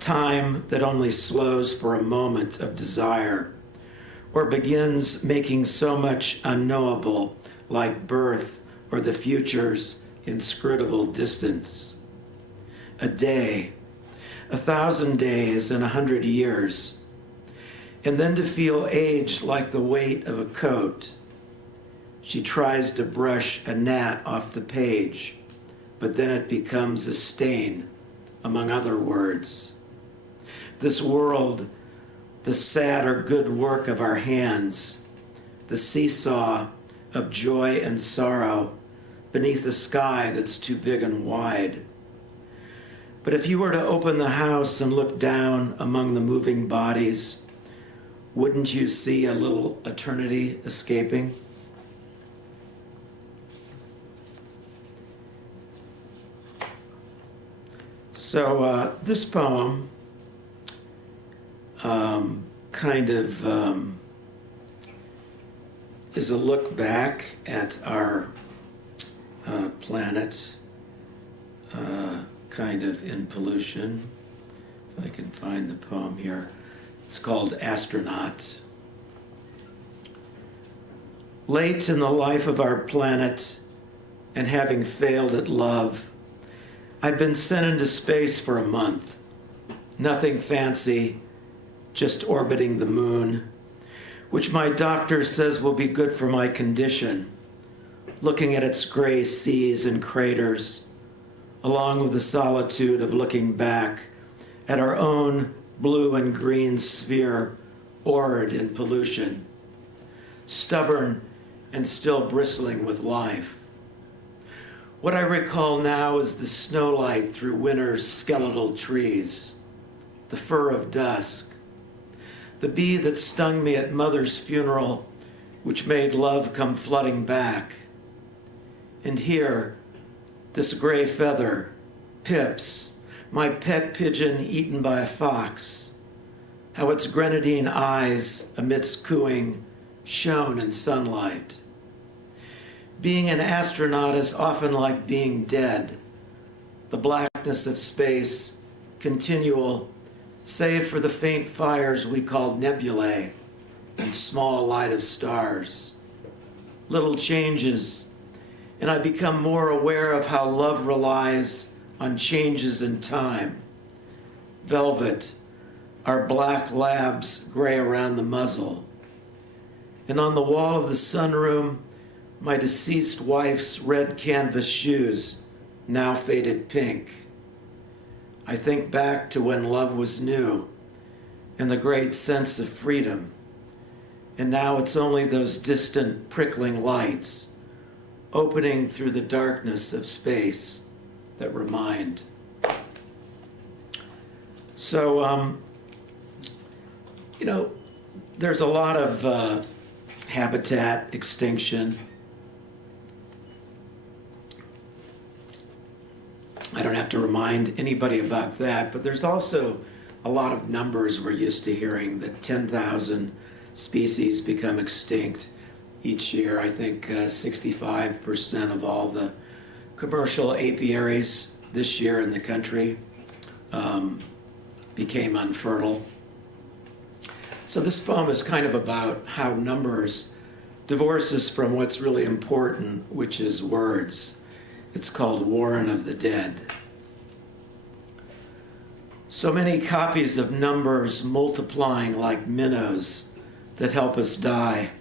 time that only slows for a moment of desire, or begins making so much unknowable, like birth or the future's inscrutable distance. A day, 1,000 days and 100 years, and then to feel age like the weight of a coat. She tries to brush a gnat off the page, but then it becomes a stain, among other words. This world, the sad or good work of our hands, the seesaw of joy and sorrow beneath a sky that's too big and wide. But if you were to open the house and look down among the moving bodies, wouldn't you see a little eternity escaping? So this poem is a look back at our planet, kind of in pollution. If I can find the poem here. It's called Astronaut. Late in the life of our planet, and having failed at love, I've been sent into space for a month. Nothing fancy, just orbiting the moon, which my doctor says will be good for my condition, looking at its gray seas and craters, along with the solitude of looking back at our own blue and green sphere, oared in pollution, stubborn and still bristling with life. What I recall now is the snowlight through winter's skeletal trees, the fur of dusk, the bee that stung me at mother's funeral, which made love come flooding back. And here, this gray feather, Pips, my pet pigeon eaten by a fox, how its grenadine eyes, amidst cooing, shone in sunlight. Being an astronaut is often like being dead, the blackness of space, continual, save for the faint fires we call nebulae and small light of stars. Little changes, and I become more aware of how love relies on changes in time. Velvet, our black labs gray around the muzzle. And on the wall of the sunroom, my deceased wife's red canvas shoes, now faded pink. I think back to when love was new and the great sense of freedom. And now it's only those distant prickling lights opening through the darkness of space that remind. So, there's a lot of habitat extinction. I don't have to remind anybody about that, but there's also a lot of numbers we're used to hearing, that 10,000 species become extinct each year. I think 65% of all the commercial apiaries this year in the country became unfertile. So this poem is kind of about how numbers divorces from what's really important, which is words. It's called Warren of the Dead. So many copies of numbers multiplying like minnows that help us die.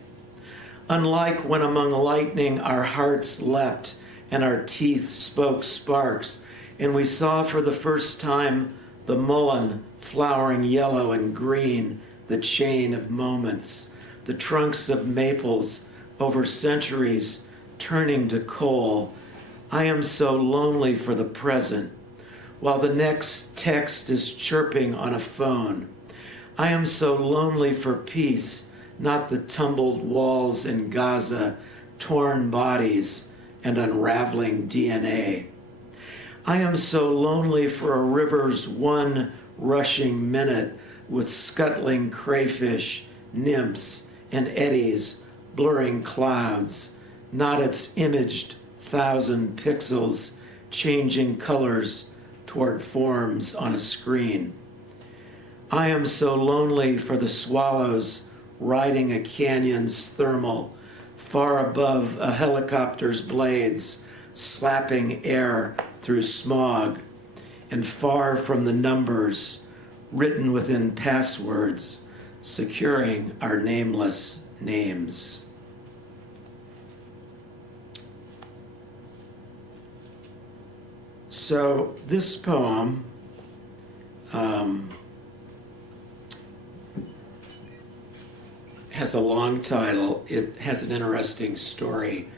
Unlike when among lightning our hearts leapt and our teeth spoke sparks, and we saw for the first time the mullein flowering yellow and green, the chain of moments, the trunks of maples over centuries turning to coal. I am so lonely for the present, while the next text is chirping on a phone. I am so lonely for peace, not the tumbled walls in Gaza, torn bodies, and unraveling DNA. I am so lonely for a river's one rushing minute with scuttling crayfish, nymphs, and eddies, blurring clouds, not its imaged 1,000 pixels, changing colors toward forms on a screen. I am so lonely for the swallows riding a canyon's thermal, far above a helicopter's blades, slapping air through smog, and far from the numbers written within passwords, securing our nameless names. So this poem has a long title. It has an interesting story.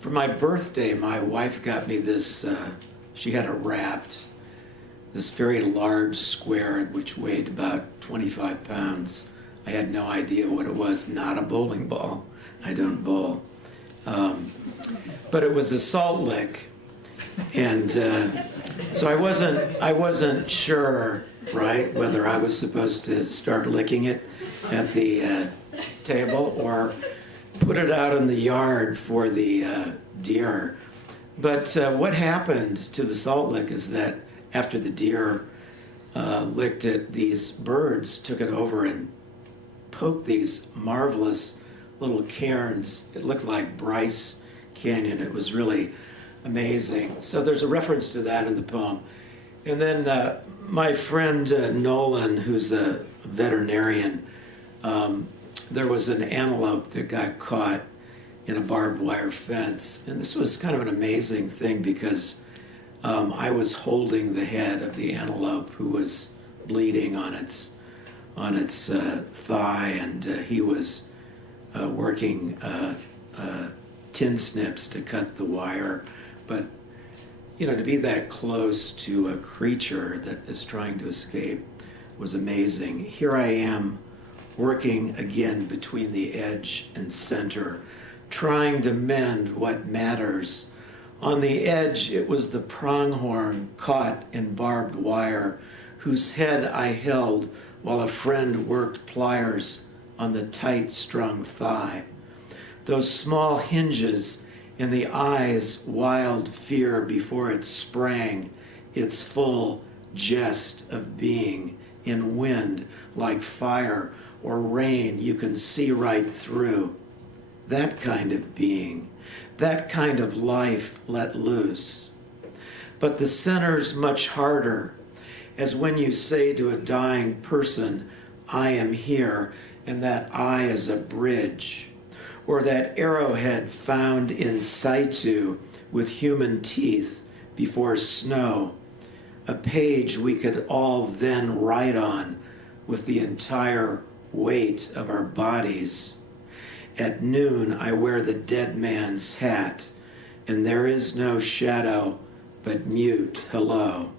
For my birthday, my wife got me this, she had it wrapped, this very large square which weighed about 25 pounds. I had no idea what it was, not a bowling ball. I don't bowl. But it was a salt lick. And so I wasn't sure, right, whether I was supposed to start licking it at the table or put it out in the yard for the deer. But what happened to the salt lick is that after the deer licked it, these birds took it over and poked these marvelous little cairns. It looked like Bryce Canyon. It was really amazing. So there's a reference to that in the poem. And then my friend Nolan, who's a veterinarian, there was an antelope that got caught in a barbed wire fence. And this was kind of an amazing thing because I was holding the head of the antelope who was bleeding on its thigh, and he was working tin snips to cut the wire. But, you know, to be that close to a creature that is trying to escape was amazing. Here I am working again between the edge and center, trying to mend what matters. On the edge, it was the pronghorn caught in barbed wire, whose head I held while a friend worked pliers on the tight-strung thigh. Those small hinges in the eyes, wild fear before it sprang, its full jest of being, in wind like fire or rain you can see right through. That kind of being, that kind of life let loose. But the center's much harder, as when you say to a dying person, I am here, and that I is a bridge, or that arrowhead found in situ with human teeth before snow, a page we could all then write on with the entire weight of our bodies. At noon I wear the dead man's hat, and there is no shadow but mute hello.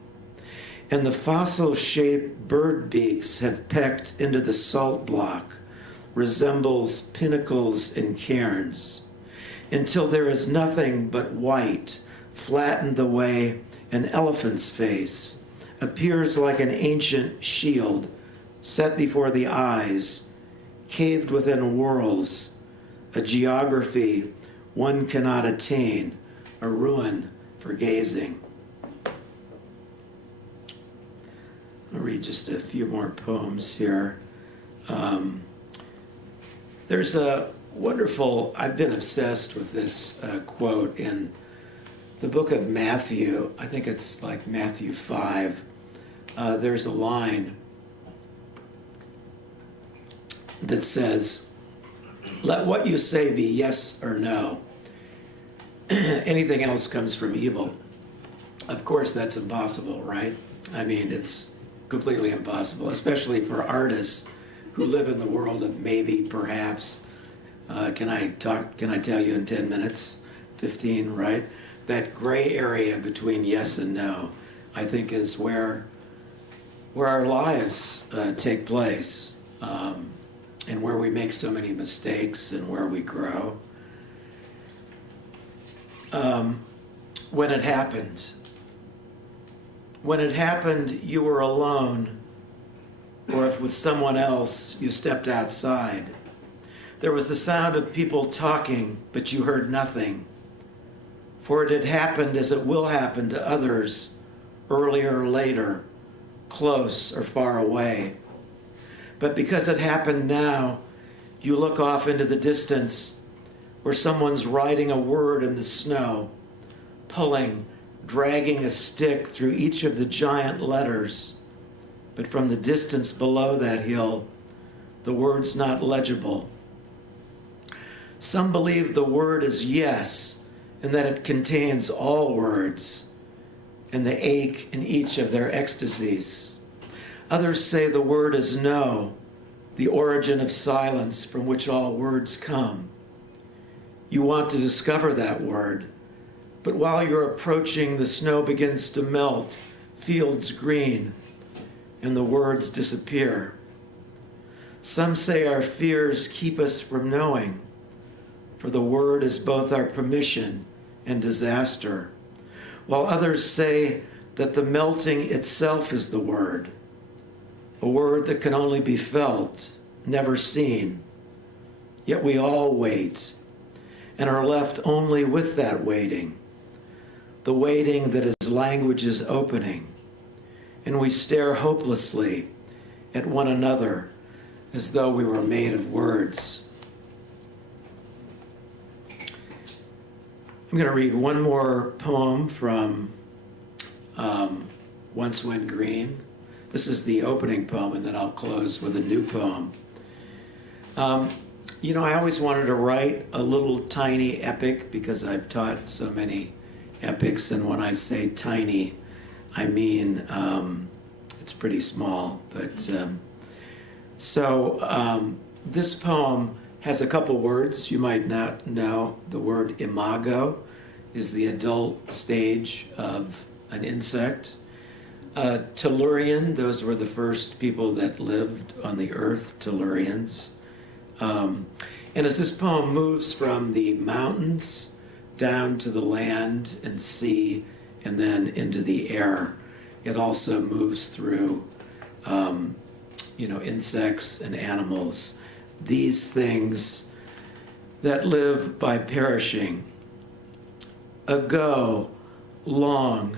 And the fossil-shaped bird beaks have pecked into the salt block, resembles pinnacles and cairns, until there is nothing but white, flattened the way an elephant's face appears like an ancient shield set before the eyes, caved within whorls, a geography one cannot attain, a ruin for gazing. I'll read just a few more poems here. There's a wonderful, I've been obsessed with this quote in the book of Matthew. I think it's like Matthew 5. There's a line that says, let what you say be yes or no. anything else comes from evil. Of course, that's impossible, right? I mean, it's completely impossible, especially for artists who live in the world of maybe, perhaps. Can I tell you in 10 minutes, 15, right? That gray area between yes and no, I think, is where our lives take place, and where we make so many mistakes and where we grow. When it happened, you were alone, or if with someone else, you stepped outside. There was the sound of people talking, but you heard nothing. For it had happened as it will happen to others, earlier or later, close or far away. But because it happened now, you look off into the distance where someone's writing a word in the snow, pulling, dragging a stick through each of the giant letters. But from the distance below that hill, the word's not legible. Some believe the word is yes, and that it contains all words, and the ache in each of their ecstasies. Others say the word is no, the origin of silence from which all words come. You want to discover that word, but while you're approaching, the snow begins to melt, fields green, and the words disappear. Some say our fears keep us from knowing, for the word is both our permission and disaster, while others say that the melting itself is the word, a word that can only be felt, never seen. Yet we all wait, and are left only with that waiting, the waiting that is language's opening, and we stare hopelessly at one another as though we were made of words. I'm going to read one more poem from Once Went Green. This is the opening poem, and then I'll close with a new poem. I always wanted to write a little tiny epic because I've taught so many epics, and when I say tiny, I mean it's pretty small. But this poem has a couple words you might not know. The word imago is the adult stage of an insect. Tellurian, those were the first people that lived on the earth, Tellurians. And as this poem moves from the mountains down to the land and sea and then into the air, it also moves through, insects and animals. These things that live by perishing. Ago, long,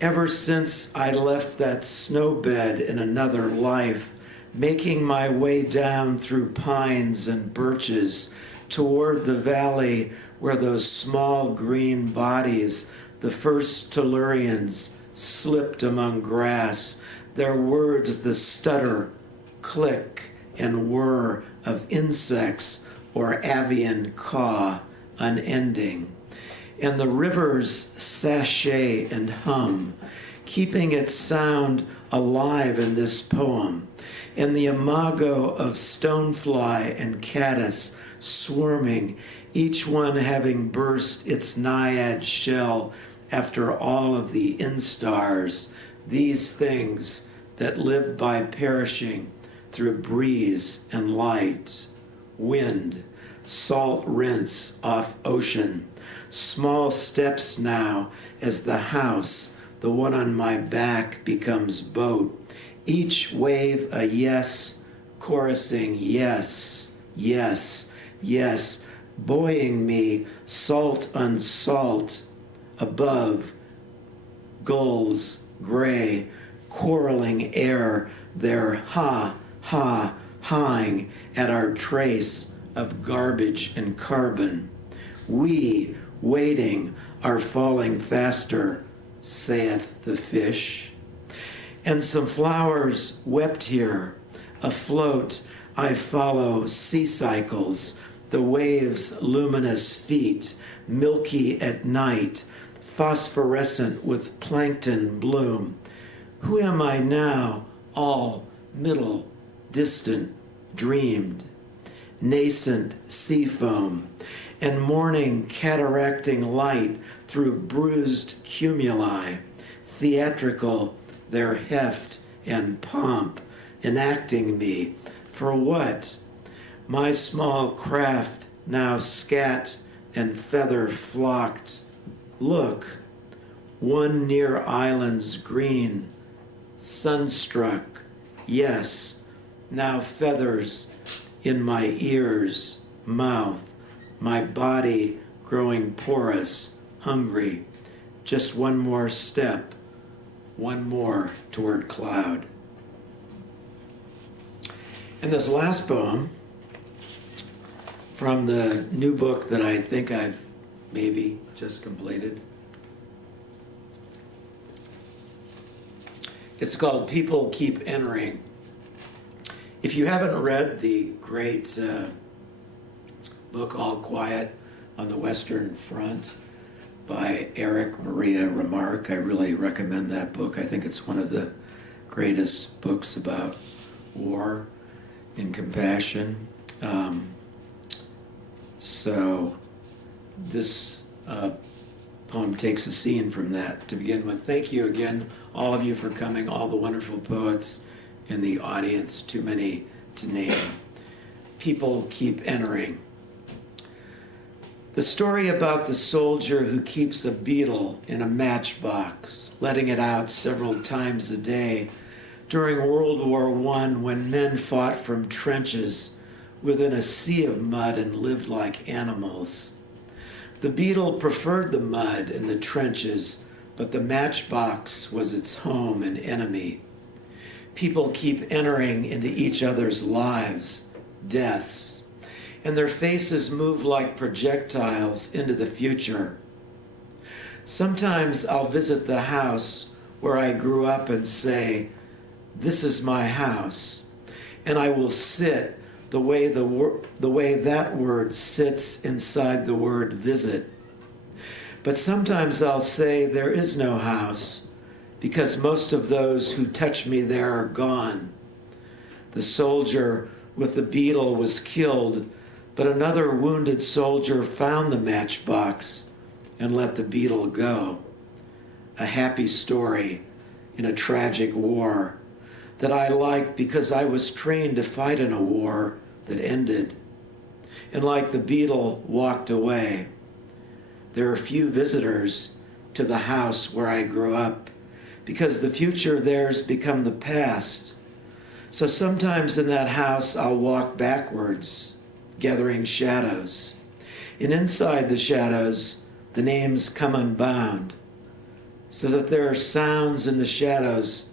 ever since I left that snowbed in another life, making my way down through pines and birches toward the valley where those small green bodies, the first Tellurians, slipped among grass, their words the stutter, click, and whir of insects or avian caw, unending. And the rivers sashay and hum, keeping its sound alive in this poem. And the imago of stonefly and caddis swarming, each one having burst its naiad shell after all of the instars, these things that live by perishing through breeze and light, wind, salt rinse off ocean, small steps now as the house, the one on my back, becomes boat, each wave a yes, chorusing yes, yes, yes, buoying me salt on salt, above, gulls gray, quarreling air, their hawing at our trace of garbage and carbon. We, waiting, are falling faster, saith the fish. And some flowers wept here, afloat I follow sea cycles, the waves' luminous feet, milky at night, phosphorescent with plankton bloom. Who am I now, all middle, distant, dreamed? Nascent sea foam, and morning cataracting light through bruised cumuli, theatrical their heft and pomp, enacting me. For what? My small craft now scat and feather flocked. Look, one near island's green, sunstruck, yes, now feathers in my ears, mouth, my body growing porous, hungry. Just one more step, one more toward cloud. And this last poem from the new book that I think I've maybe just completed. It's called People Keep Entering. If you haven't read the great book All Quiet on the Western Front by Eric Maria Remarque, I really recommend that book. I think it's one of the greatest books about war and compassion. So this poem takes a scene from that to begin with. Thank you again, all of you, for coming, all the wonderful poets in the audience, too many to name. People keep entering. The story about the soldier who keeps a beetle in a matchbox, letting it out several times a day during World War I, when men fought from trenches within a sea of mud and lived like animals. The beetle preferred the mud and the trenches, but the matchbox was its home and enemy. People keep entering into each other's lives, deaths, and their faces move like projectiles into the future. Sometimes I'll visit the house where I grew up and say, "This is my house," and I will sit the way that word sits inside the word visit. But sometimes I'll say there is no house, because most of those who touch me there are gone. The soldier with the beetle was killed, but another wounded soldier found the matchbox and let the beetle go. A happy story in a tragic war that I like because I was trained to fight in a war that ended, and like the beetle walked away. There are few visitors to the house where I grew up because the future there's become the past. So sometimes in that house I'll walk backwards, gathering shadows. And inside the shadows, the names come unbound, so that there are sounds in the shadows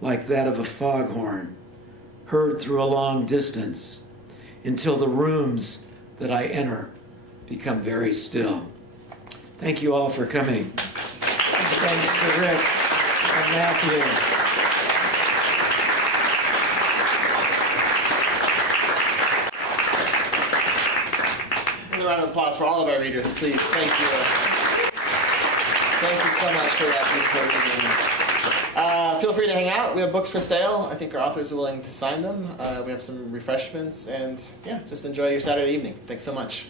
like that of a foghorn, heard through a long distance, until the rooms that I enter become very still. Thank you all for coming. Thanks to Rick and Matthew. Another round of applause for all of our readers, please. Thank you. Thank you so much for that beautiful reading. Feel free to hang out. We have books for sale. I think our authors are willing to sign them. We have some refreshments, and yeah, just enjoy your Saturday evening. Thanks so much.